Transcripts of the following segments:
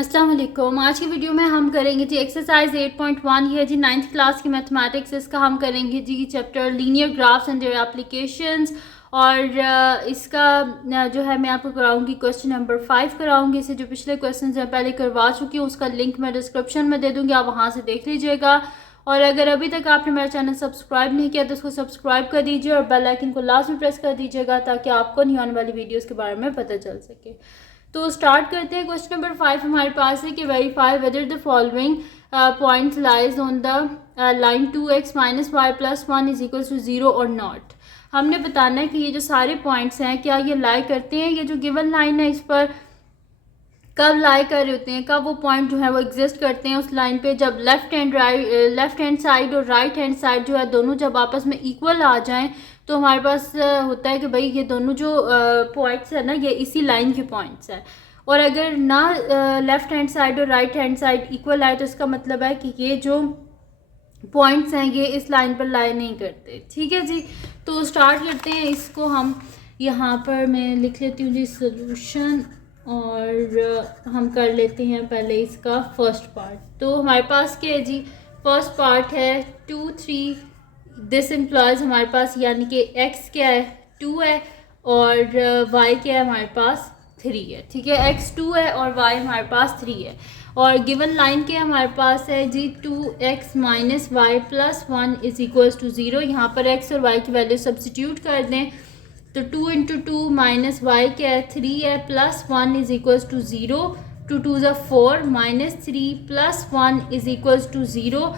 अस्सलाम वालेकुम। आज की वीडियो में हम करेंगे जी एक्सरसाइज 8.1 है जी 9th क्लास की मैथमेटिक्स। इसका हम करेंगे जी chapter linear graphs and their applications. और इसका जो है मैं आपको कराऊंगी क्वेश्चन नंबर 5 कराऊंगी। इसे जो पिछले क्वेश्चन हैं पहले करवा चुकी हूँ, उसका लिंक मैं डिस्क्रिप्शन में दे दूँगी, आप वहाँ से देख लीजिएगा। और अगर अभी तक आपने मेरा चैनल सब्सक्राइब नहीं किया तो उसको सब्सक्राइब कर दीजिए और बेल आइकन को लास्ट में प्रेस कर दीजिएगा ताकि आपको नहीं आने वाली वीडियोज़ के बारे में पता चल सके। तो स्टार्ट करते हैं। क्वेश्चन नंबर 5 हमारे पास है कि verify whether the following point lies on the line 2x minus y plus 1 is equal to 0 और नॉट। हमने बताना है कि ये जो सारे पॉइंट्स हैं क्या ये लाई करते हैं, ये जो गिवन लाइन है इस पर कब लाई कर रहे होते हैं, कब वो पॉइंट जो है वो एग्जिस्ट करते हैं उस लाइन पे, जब लेफ्ट हैंड साइड और राइट हैंड साइड जो है दोनों जब आपस में इक्वल आ जाएं तो हमारे पास होता है कि भाई ये दोनों जो पॉइंट्स है ना ये इसी लाइन के पॉइंट्स है। और अगर ना लेफ्ट हैंड साइड और राइट हैंड साइड इक्वल आए तो इसका मतलब है कि ये जो पॉइंट्स हैं ये इस लाइन पर लाई नहीं करते। ठीक है जी, तो स्टार्ट करते हैं इसको। हम यहाँ पर मैं लिख लेती हूँ जी सोल्यूशन और हम कर लेते हैं पहले इसका फर्स्ट पार्ट। तो हमारे पास क्या है जी, फर्स्ट पार्ट है 2 3, दिस इम्प्लॉयज हमारे पास यानी कि x क्या है 2 है और y क्या है हमारे पास 3 है। ठीक है, x 2 है और y हमारे पास 3 है। और गिवन लाइन के हमारे पास है जी 2x minus y plus 1 is equals to 0। यहाँ पर x और y की वैल्यू सब्सटीट्यूट कर दें तो 2 इंटू 2 माइनस वाई क्या है 3 है प्लस 1 इज इक्वल्स टू 0। 2 2 ज़ा 4 minus 3 plus 1 is equals to 0।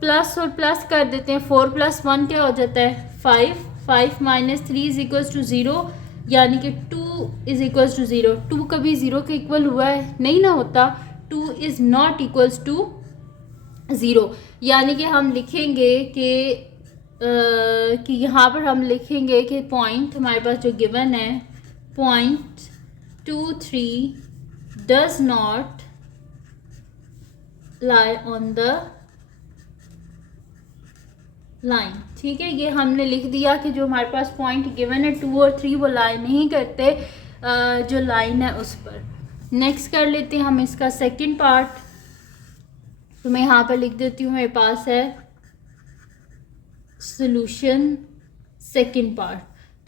Plus और प्लस कर देते हैं, 4 प्लस 1 क्या हो जाता है 5। 5 माइनस 3 इज इक्वल्स टू 0 यानी कि 2 इज इक्वल्स टू 0। 2 कभी 0 के इक्वल हुआ है नहीं ना होता, 2 इज़ नॉट इक्वल्स टू 0। यानी कि हम लिखेंगे कि यहाँ पर हम लिखेंगे कि पॉइंट हमारे पास जो गिवन है point 2 3 does not lie on the line. ठीक है, ये हमने लिख दिया कि जो हमारे पास पॉइंट गिवन है 2 और 3 वो लाई नहीं करते जो लाइन है उस पर। नेक्स्ट कर लेते हैं हम इसका सेकंड पार्ट। तो मैं यहाँ पर लिख देती हूँ, मेरे पास है सॉल्यूशन सेकंड पार्ट।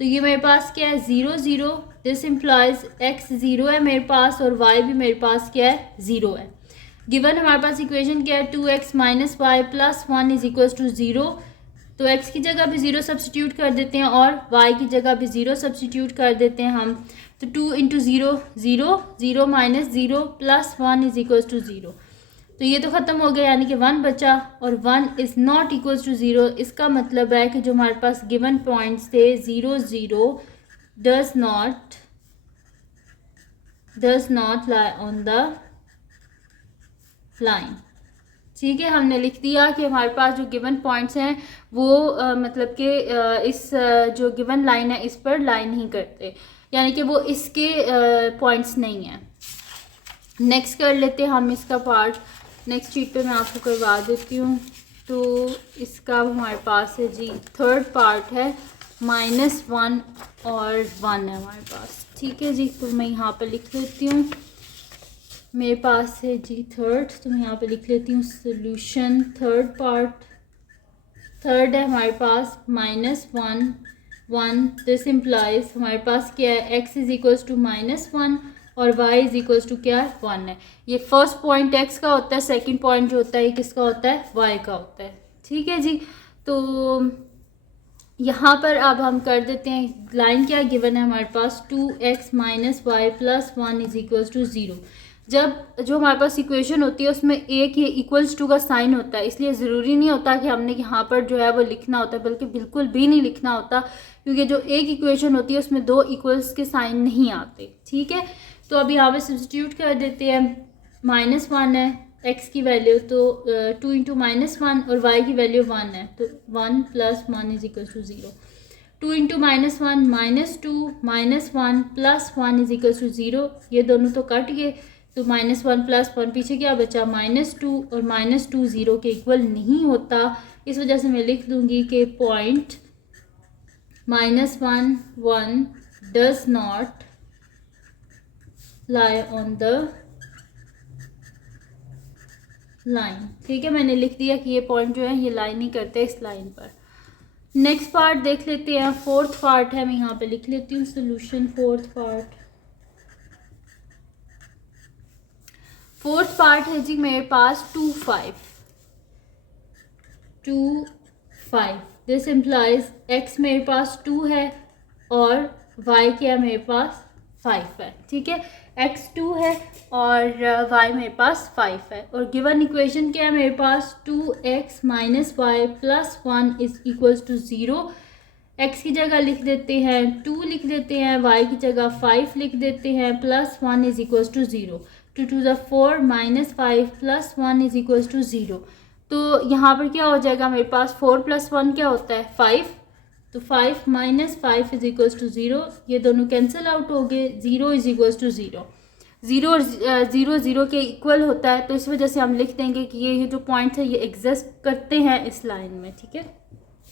तो ये मेरे पास क्या है 0 0, दिस इम्प्लॉयज x 0 है मेरे पास और y भी मेरे पास क्या है 0 है। गिवन हमारे पास इक्वेशन क्या है 2x minus y plus 1 is equals to 0। तो x की जगह भी 0 सब्सटीट्यूट कर देते हैं और y की जगह भी 0 सब्सटीट्यूट कर देते हैं हम। तो 2 into 0 0, 0 minus 0 plus 1 is equals to 0। तो ये तो ख़त्म हो गया यानी कि 1 बचा और 1 इज़ नॉट इक्वल्स टू 0। इसका मतलब है कि जो हमारे पास गिवन पॉइंट्स थे 0 0 does not lie on the line. ठीक है, हमने लिख दिया कि हमारे पास जो गिवन पॉइंट्स हैं वो मतलब कि इस जो गिवन लाइन है इस पर लाइन नहीं करते, यानी कि वो इसके पॉइंट्स नहीं हैं। नेक्स्ट कर लेते हैं हम इसका पार्ट। नेक्स्ट शीट पे मैं आपको करवा देती हूँ। तो इसका हमारे पास है जी थर्ड पार्ट है -1 और 1 है हमारे पास। ठीक है जी, तो मैं यहाँ पे लिख लेती हूँ, मेरे पास है जी थर्ड, तो मैं यहाँ पे लिख लेती हूँ सोल्यूशन थर्ड पार्ट। थर्ड है हमारे पास -1 1, दिस इम्प्लाइज हमारे पास क्या है x इज इक्वल्स टू -1 और y इज इक्वल्स टू क्या है 1 है। ये फर्स्ट पॉइंट x का होता है, सेकंड पॉइंट जो होता है ये किसका होता है y का होता है। ठीक है जी, तो यहाँ पर अब हम कर देते हैं लाइन क्या गिवन है हमारे पास 2x minus y plus 1 is equals to 0। जब जो हमारे पास इक्वेशन होती है उसमें एक ये इक्वल्स टू का साइन होता है, इसलिए ज़रूरी नहीं होता कि हमने यहाँ पर जो है वो लिखना होता है, बल्कि बिल्कुल भी नहीं लिखना होता, क्योंकि जो एक इक्वेशन होती है उसमें 2 इक्वल्स के साइन नहीं आते। ठीक है, तो अब यहाँ पर सब्स्टिट्यूट कर देते हैं। -1 है x की वैल्यू, तो 2 इंटू -1 और y की वैल्यू 1 है, तो 1 plus 1 is equal to 0। 2 into -1 -2 -1 plus 1 is equal to 0। ये दोनों तो कट गए, तो -1 प्लस 1 पीछे क्या बचा -2 और -2 0 के इक्वल नहीं होता। इस वजह से मैं लिख दूंगी कि point -1 1 does not lie on the line. ठीक है, मैंने लिख दिया कि ये पॉइंट जो है ये लाइन नहीं करते इस लाइन पर। नेक्स्ट पार्ट देख लेते हैं, फोर्थ पार्ट है, मैं यहाँ पे लिख लेती हूँ सोल्यूशन। फोर्थ पार्ट है जी मेरे पास 2 5। दिस इम्प्लाइज x मेरे पास 2 है और y क्या मेरे पास 5 है। ठीक है, x 2 है और y मेरे पास 5 है, और गिवन इक्वेशन क्या है मेरे पास 2x minus y plus 1 is equals to 0। x की जगह लिख देते हैं 2 लिख देते हैं, y की जगह 5 लिख देते हैं, plus 1 is equals to 0। 2 to the 4 minus 5 plus 1 is equals to 0। तो यहाँ पर क्या हो जाएगा मेरे पास 4 प्लस 1 क्या होता है 5, तो 5 माइनस 5 इज इक्वल्स टू 0। ये दोनों कैंसिल आउट हो गए, 0 इज इक्वल्स टू 0। 0 और 0 0 के इक्वल होता है, तो इस वजह से हम लिख देंगे कि ये जो पॉइंट्स है ये एग्जिस्ट करते हैं इस लाइन में। ठीक है,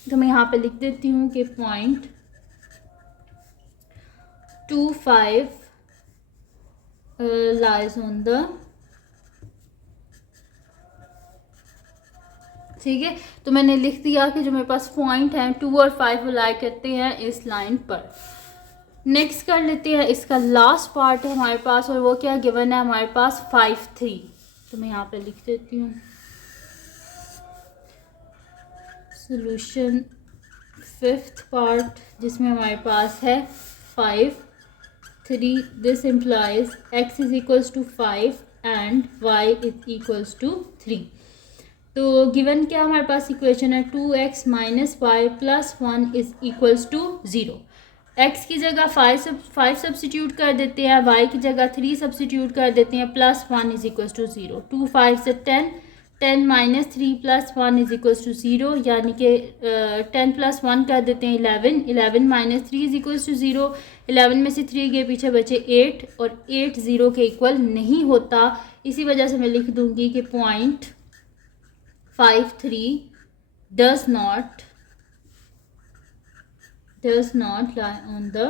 तो मैं यहाँ पे लिख देती हूँ कि पॉइंट 2 5 लाइज ऑन द। ठीक है, तो मैंने लिख दिया कि जो मेरे पास पॉइंट हैं 2 और 5 वो लाई करते हैं इस लाइन पर। नेक्स्ट कर लेते हैं, इसका लास्ट पार्ट है हमारे पास, और वो क्या गिवन है हमारे पास 5 3। तो मैं यहाँ पे लिख देती हूँ सोल्यूशन फिफ्थ पार्ट, जिसमें हमारे पास है 5 3। This implies x is equals to 5 and y is equals to 3। तो गिवन क्या हमारे पास इक्वेशन है 2x minus y plus 1 is equals to 0। x की जगह 5 सब्सिट्यूट कर देते हैं, y की जगह 3 सब्सिट्यूट कर देते हैं, प्लस 1 इज इक्वल्स टू 0। 2 5 से 10, 10 minus 3 plus 1 is equals to 0, यानी कि 10 प्लस 1 कर देते हैं 11, 11 माइनस 3 इज इक्वल्स टू 0। 11 में से 3 के पीछे बचे 8, और 8 0 के इक्वल नहीं होता, इसी वजह से मैं लिख दूंगी कि point 5 3 does not lie on the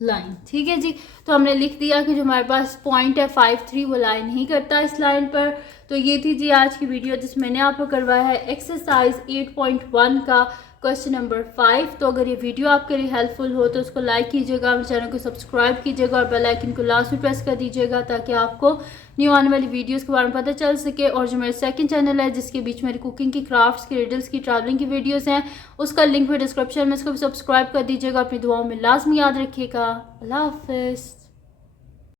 line। ठीक है जी, तो हमने लिख दिया कि जो हमारे पास पॉइंट है 5 3 वो लाई नहीं करता इस लाइन पर। तो ये थी जी आज की वीडियो जिसमें मैंने आपको करवाया है एक्सरसाइज 8.1 का क्वेश्चन नंबर 5। तो अगर ये वीडियो आपके लिए हेल्पफुल हो तो उसको लाइक कीजिएगा, मेरे चैनल को सब्सक्राइब कीजिएगा और बेल आइकन को लास्ट में प्रेस कर दीजिएगा ताकि आपको न्यू आने वाली वीडियोस के बारे में पता चल सके। और जो मेरा सेकंड चैनल है जिसके बीच मेरी कुकिंग की, क्राफ्ट्स की, रिडल्स की, ट्रैवलिंग की वीडियोस हैं, उसका लिंक भी डिस्क्रिप्शन में, इसको भी सब्सक्राइब कर दीजिएगा। अपनी दुआओं में लाजमी याद रखिएगा। अल्लाह हाफिज़।